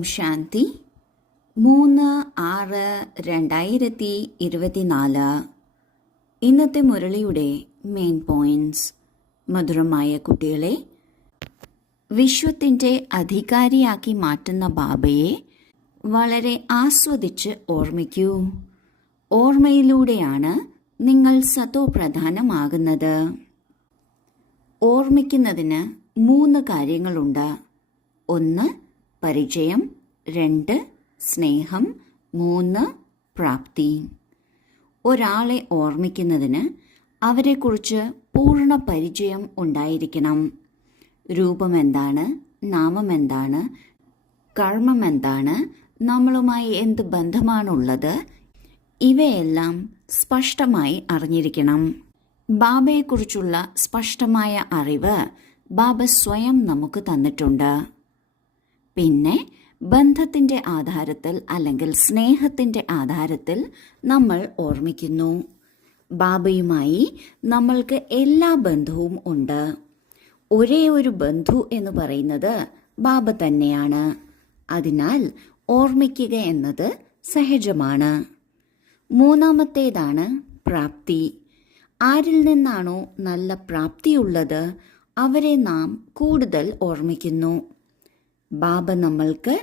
ഓം ശാന്തി 3/6/2024. ഇന്നത്തെ മുരളിയുടെ main points. മധുരമായ കുട്ടികളെ, വിശ്വത്തിൻ്റെ അധികാരിയാക്കി മാറ്റുന്ന ബാബയെ വളരെ ആസ്വദിച്ച് ഓർമ്മിക്കൂ. ഓർമ്മയിലൂടെയാണ് നിങ്ങൾ സതോ പ്രധാനമാകുന്നത്. ഓർമ്മിക്കുന്നതിന് 3 കാര്യങ്ങളുണ്ട്. 1 പരിചയം, 2 സ്നേഹം, 3 പ്രാപ്തി. ഒരാളെ ഓർമ്മിക്കുന്നതിന് അവരെക്കുറിച്ച് പൂർണ്ണ പരിചയം ഉണ്ടായിരിക്കണം. രൂപമെന്താണ്, നാമമെന്താണ്, കർമ്മമെന്താണ്, നമ്മളുമായി എന്ത് ബന്ധമാണുള്ളത്, ഇവയെല്ലാം സ്പഷ്ടമായി അറിഞ്ഞിരിക്കണം. ബാബയെക്കുറിച്ചുള്ള സ്പഷ്ടമായ അറിവ് ബാബ സ്വയം നമുക്ക് തന്നിട്ടുണ്ട്. പിന്നെ ബന്ധത്തിൻ്റെ ആധാരത്തിൽ അല്ലെങ്കിൽ സ്നേഹത്തിൻ്റെ ആധാരത്തിൽ നമ്മൾ ഓർമ്മിക്കുന്നു. ബാബയുമായി നമ്മൾക്ക് എല്ലാ ബന്ധവും ഉണ്ട്. ഒരേ ഒരു ബന്ധു എന്ന് പറയുന്നത് ബാബ തന്നെയാണ്. അതിനാൽ ഓർമ്മിക്കുക എന്നത് സഹജമാണ്. 3ാമത്തേതാണ് പ്രാപ്തി. ആരിൽ നിന്നാണോ നല്ല പ്രാപ്തിയുള്ളത് അവരെ നാം കൂടുതൽ ഓർമ്മിക്കുന്നു. ബാബ നമ്മൾക്ക്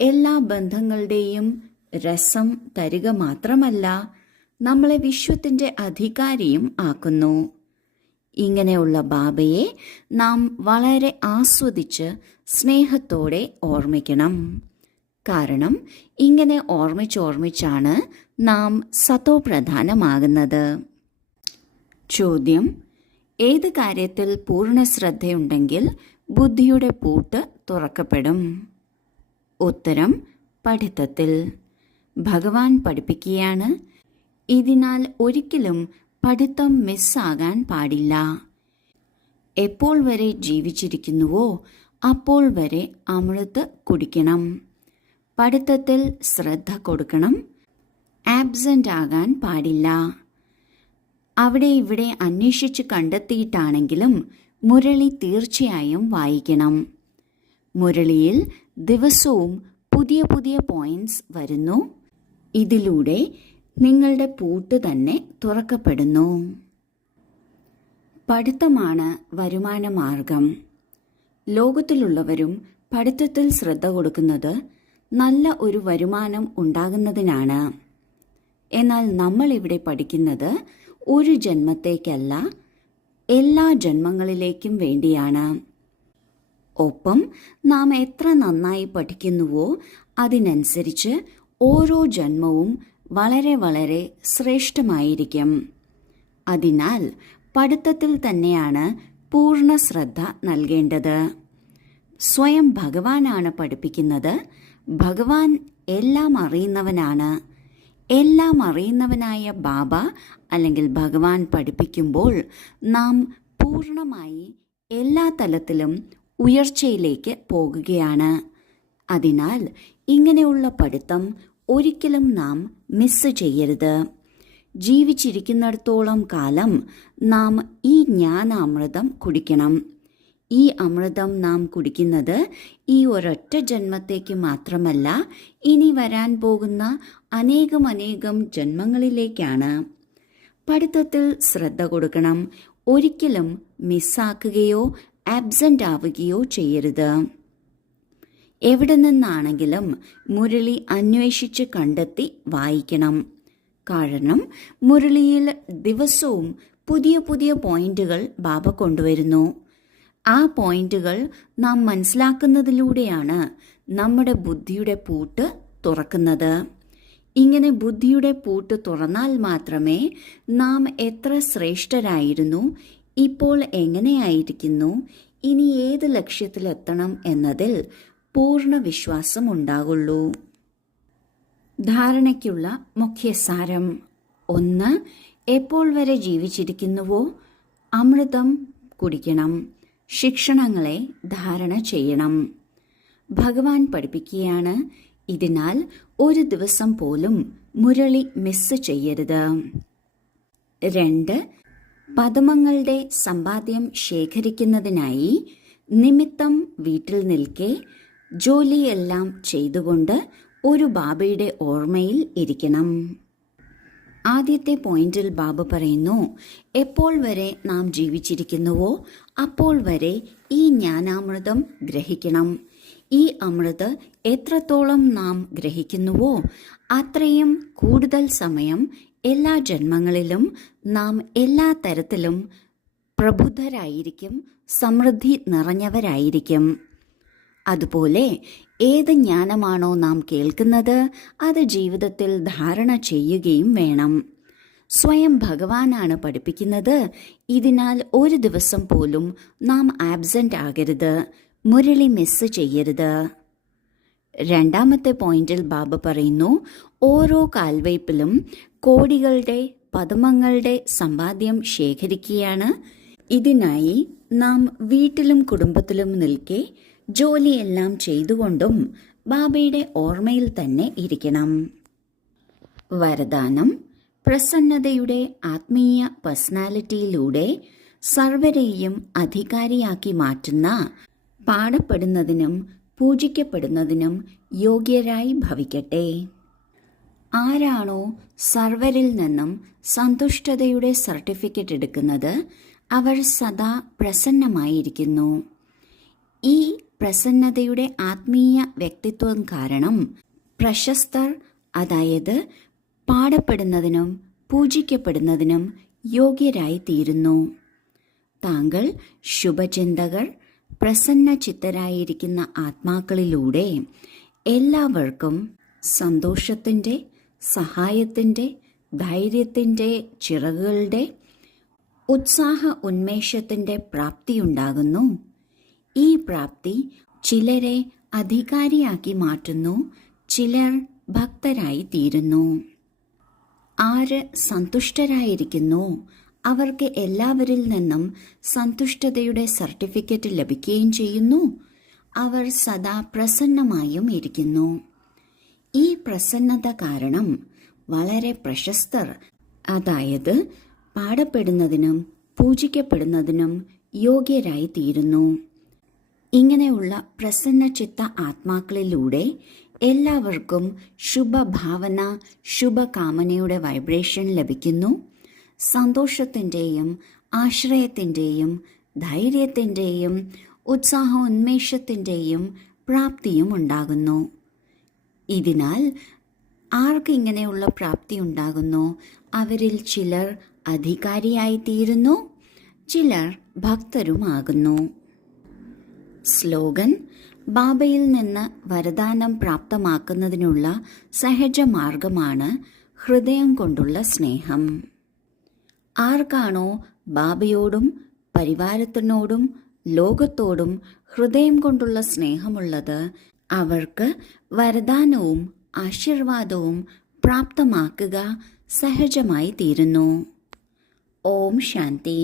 എല്ലാ ബന്ധങ്ങളുടെയും രസം തരിക മാത്രമല്ല, നമ്മളെ വിശ്വത്തിൻ്റെ അധികാരിയും ആക്കുന്നു. ഇങ്ങനെയുള്ള ബാബയെ നാം വളരെ ആസ്വദിച്ച് സ്നേഹത്തോടെ ഓർമ്മിക്കണം. കാരണം ഇങ്ങനെ ഓർമ്മിച്ചോർമ്മിച്ചാണ് നാം സതോ പ്രധാനമാകുന്നത്. ചോദ്യം: ഏത് കാര്യത്തിൽ പൂർണ്ണ ശ്രദ്ധയുണ്ടെങ്കിൽ ബുദ്ധിയുടെ പൂട്ട് തുറക്കപ്പെടും? ഉത്തരം: പഠിത്തത്തിൽ. ഭഗവാൻ പഠിപ്പിക്കുകയാണ്, ഇതിനാൽ ഒരിക്കലും പഠിത്തം മിസ്സാകാൻ പാടില്ല. എപ്പോൾ വരെ ജീവിച്ചിരിക്കുന്നുവോ അപ്പോൾ വരെ അമൃത് കുടിക്കണം. പഠിത്തത്തിൽ ശ്രദ്ധ കൊടുക്കണം. ആബ്സെന്റ് ആകാൻ പാടില്ല. അവിടെ ഇവിടെ അന്വേഷിച്ച് കണ്ടെത്തിയിട്ടാണെങ്കിലും മുരളി തീർച്ചയായും വായിക്കണം. മുരളിയിൽ ദിവസവും പുതിയ പുതിയ പോയിന്റ്സ് വരുന്നു. ഇതിലൂടെ നിങ്ങളുടെ പൂട്ട് തന്നെ തുറക്കപ്പെടുന്നു. പഠിത്തമാണ് വരുമാന മാർഗം. ലോകത്തിലുള്ളവരും പഠിത്തത്തിൽ ശ്രദ്ധ കൊടുക്കുന്നത് നല്ല ഒരു വരുമാനം ഉണ്ടാകുന്നതിനാണ്. എന്നാൽ നമ്മൾ ഇവിടെ പഠിക്കുന്നത് ഒരു ജന്മത്തേക്കല്ല, എല്ലാ ജന്മങ്ങളിലേക്കും വേണ്ടിയാണ്. ഒപ്പം നാം എത്ര നന്നായി പഠിക്കുന്നുവോ അതിനനുസരിച്ച് ഓരോ ജന്മവും വളരെ വളരെ ശ്രേഷ്ഠമായിരിക്കും. അതിനാൽ പഠിത്തത്തിൽ തന്നെയാണ് പൂർണ്ണ ശ്രദ്ധ നൽകേണ്ടത്. സ്വയം ഭഗവാനാണ് പഠിപ്പിക്കുന്നത്. ഭഗവാൻ എല്ലാം അറിയുന്നവനാണ്. എല്ലാം അറിയുന്നവനായ ബാബ അല്ലെങ്കിൽ ഭഗവാൻ പഠിപ്പിക്കുമ്പോൾ നാം പൂർണ്ണമായി എല്ലാ തലത്തിലും ഉയർച്ചയിലേക്ക് പോകുകയാണ്. അതിനാൽ ഇങ്ങനെയുള്ള പഠിത്തം ഒരിക്കലും നാം മിസ് ചെയ്യരുത്. ജീവിച്ചിരിക്കുന്നിടത്തോളം കാലം നാം ഈ ജ്ഞാനാമൃതം കുടിക്കണം. ഈ അമൃതം നാം കുടിക്കുന്നത് ഈ ഒരൊറ്റ ജന്മത്തേക്ക് മാത്രമല്ല, ഇനി വരാൻ പോകുന്ന അനേകം ജന്മങ്ങളിലേക്കാണ്. പഠിത്തത്തിൽ ശ്രദ്ധ കൊടുക്കണം. ഒരിക്കലും മിസ്സാക്കുകയോ ആബ്സെന്റ് ആവുകയോ ചെയ്യരുത്. എവിടെ നിന്നാണെങ്കിലും മുരളി അന്വേഷിച്ച് കണ്ടെത്തി വായിക്കണം. കാരണം മുരളിയിൽ ദിവസവും പുതിയ പുതിയ പോയിന്റുകൾ ബാബ കൊണ്ടുവരുന്നു. ആ പോയിന്റുകൾ നാം മനസ്സിലാക്കുന്നതിലൂടെയാണ് നമ്മുടെ ബുദ്ധിയുടെ പൂട്ട് തുറക്കുന്നത്. ഇങ്ങനെ ബുദ്ധിയുടെ പൂട്ട് തുറന്നാൽ മാത്രമേ നാം എത്ര ശ്രേഷ്ഠരായിരുന്നു, ഇപ്പോൾ എങ്ങനെയായിരിക്കുന്നു, ഇനി ഏത് ലക്ഷ്യത്തിലെത്തണം എന്നതിൽ പൂർണ്ണ വിശ്വാസം ഉണ്ടാകുള്ളൂ. ധാരണയ്ക്കുള്ള മുഖ്യസാരം: 1. എപ്പോൾ വരെ ജീവിച്ചിരിക്കുന്നുവോ അമൃതം കുടിക്കണം. ശിക്ഷണങ്ങളെ ധാരണ ചെയ്യണം. ഭഗവാൻ പഠിപ്പിക്കുകയാണ്, ഇതിനാൽ ഒരു ദിവസം പോലും മുരളി മിസ് ചെയ്യരുത്. 2. പദമങ്ങളുടെ സമ്പാദ്യം ശേഖരിക്കുന്നതിനായി നിമിത്തം വീട്ടിൽ നിൽക്കെ ജോലിയെല്ലാം ചെയ്തുകൊണ്ട് ഒരു ബാബയുടെ ഓർമ്മയിൽ ഇരിക്കണം. ആദ്യത്തെ പോയിന്റിൽ ബാബ പറയുന്നു, എപ്പോൾ വരെ നാം ജീവിച്ചിരിക്കുന്നുവോ അപ്പോൾ വരെ ഈ ജ്ഞാനാമൃതം ഗ്രഹിക്കണം. ഈ അമൃത് എത്രത്തോളം നാം ഗ്രഹിക്കുന്നുവോ അത്രയും കൂടുതൽ സമയം എല്ലാ ജന്മങ്ങളിലും നാം എല്ലാ തരത്തിലും പ്രബുദ്ധരായിരിക്കും, സമൃദ്ധി നിറഞ്ഞവരായിരിക്കും. അതുപോലെ ഏത് ജ്ഞാനമാണോ നാം കേൾക്കുന്നത് അത് ജീവിതത്തിൽ ധാരണ ചെയ്യുകയും വേണം. സ്വയം ഭഗവാനാണ് പഠിപ്പിക്കുന്നത്. ഇതിനാൽ ഒരു ദിവസം പോലും നാം ആബ്സെന്റ് ആകരുത്, മുരളി മിസ് ചെയ്യരുത്. രണ്ടാമത്തെ പോയിന്റിൽ ബാബ പറയുന്നു, ഓരോ കാൽവയ്പിലും കോടികളുടെ പദമങ്ങളുടെ സമ്പാദ്യം ശേഖരിക്കുകയാണ്. ഇതിനായി നാം വീട്ടിലും കുടുംബത്തിലും നിൽക്കെ ജോലിയെല്ലാം ചെയ്തുകൊണ്ടും ബാബയുടെ ഓർമ്മയിൽ തന്നെ ഇരിക്കണം. വരദാനം: പ്രസന്നതയുടെ ആത്മീയ പേഴ്സണാലിറ്റിയിലൂടെ സർവരെയും അധികാരിയാക്കി മാറ്റുന്ന, പാടപ്പെടുന്നതിനും പൂജിക്കപ്പെടുന്നതിനും യോഗ്യരായി ഭവിക്കട്ടെ. ആരാണോ സർവരിൽ നിന്നും സന്തുഷ്ടതയുടെ സർട്ടിഫിക്കറ്റ് എടുക്കുന്നത് അവർ സദാ പ്രസന്നമായിരിക്കുന്നു. ഈ പ്രസന്നതയുടെ ആത്മീയ വ്യക്തിത്വം കാരണം പ്രശസ്തർ, അതായത് പാടപ്പെടുന്നതിനും പൂജിക്കപ്പെടുന്നതിനും യോഗ്യരായി തീരുന്നു. താങ്കൾ ശുഭചിന്തകർ, പ്രസന്ന ചിത്തരായിരിക്കുന്ന ആത്മാക്കളിലൂടെ എല്ലാവർക്കും സന്തോഷത്തിൻ്റെ, സഹായത്തിൻ്റെ, ധൈര്യത്തിൻ്റെ ചിറകുകളുടെ, ഉത്സാഹ ഉന്മേഷത്തിൻ്റെ പ്രാപ്തിയുണ്ടാകുന്നു. ഈ പ്രാപ്തി ചിലരെ അധികാരിയാക്കി മാറ്റുന്നു, ചിലർ ഭക്തരായി തീരുന്നു. ആര് സന്തുഷ്ടരായിരിക്കുന്നു അവർക്ക് എല്ലാവരിൽ നിന്നും സന്തുഷ്ടതയുടെ സർട്ടിഫിക്കറ്റ് ലഭിക്കുകയും ചെയ്യുന്നു. അവർ സദാ പ്രസന്നമായും ഇരിക്കുന്നു. ഈ പ്രസന്നത കാരണം വളരെ പ്രശസ്തർ, അതായത് പാടപ്പെടുന്നതിനും പൂജിക്കപ്പെടുന്നതിനും യോഗ്യരായി തീരുന്നു. ഇങ്ങനെയുള്ള പ്രസന്ന ചിത്ത ആത്മാക്കളിലൂടെ എല്ലാവർക്കും ശുഭഭാവന, ശുഭകാമനയുടെ വൈബ്രേഷൻ ലഭിക്കുന്നു. സന്തോഷത്തിൻ്റെയും ആശ്രയത്തിൻ്റെയും ധൈര്യത്തിൻ്റെയും ഉത്സാഹോന്മേഷത്തിൻ്റെയും പ്രാപ്തിയും ഉണ്ടാകുന്നു. ഇതിനാൽ ആർക്ക് ഇങ്ങനെയുള്ള പ്രാപ്തി ഉണ്ടാകുന്നു അവരിൽ ചിലർ അധികാരിയായിത്തീരുന്നു, ചിലർ ഭക്തരുമാകുന്നു. സ്ലോഗൻ: ബാബയിൽ നിന്ന് വരദാനം പ്രാപ്തമാക്കുന്നതിനുള്ള സഹജമാർഗമാണ് ഹൃദയം കൊണ്ടുള്ള സ്നേഹം. ആർക്കാണോ ബാബയോടും പരിവാരത്തിനോടും ലോകത്തോടും ഹൃദയം കൊണ്ടുള്ള സ്നേഹമുള്ളത് അവർക്ക് വരദാനവും ആശീർവാദവും പ്രാപ്തമാക്കുക സഹജമായി തീരുന്നു. ഓം ശാന്തി.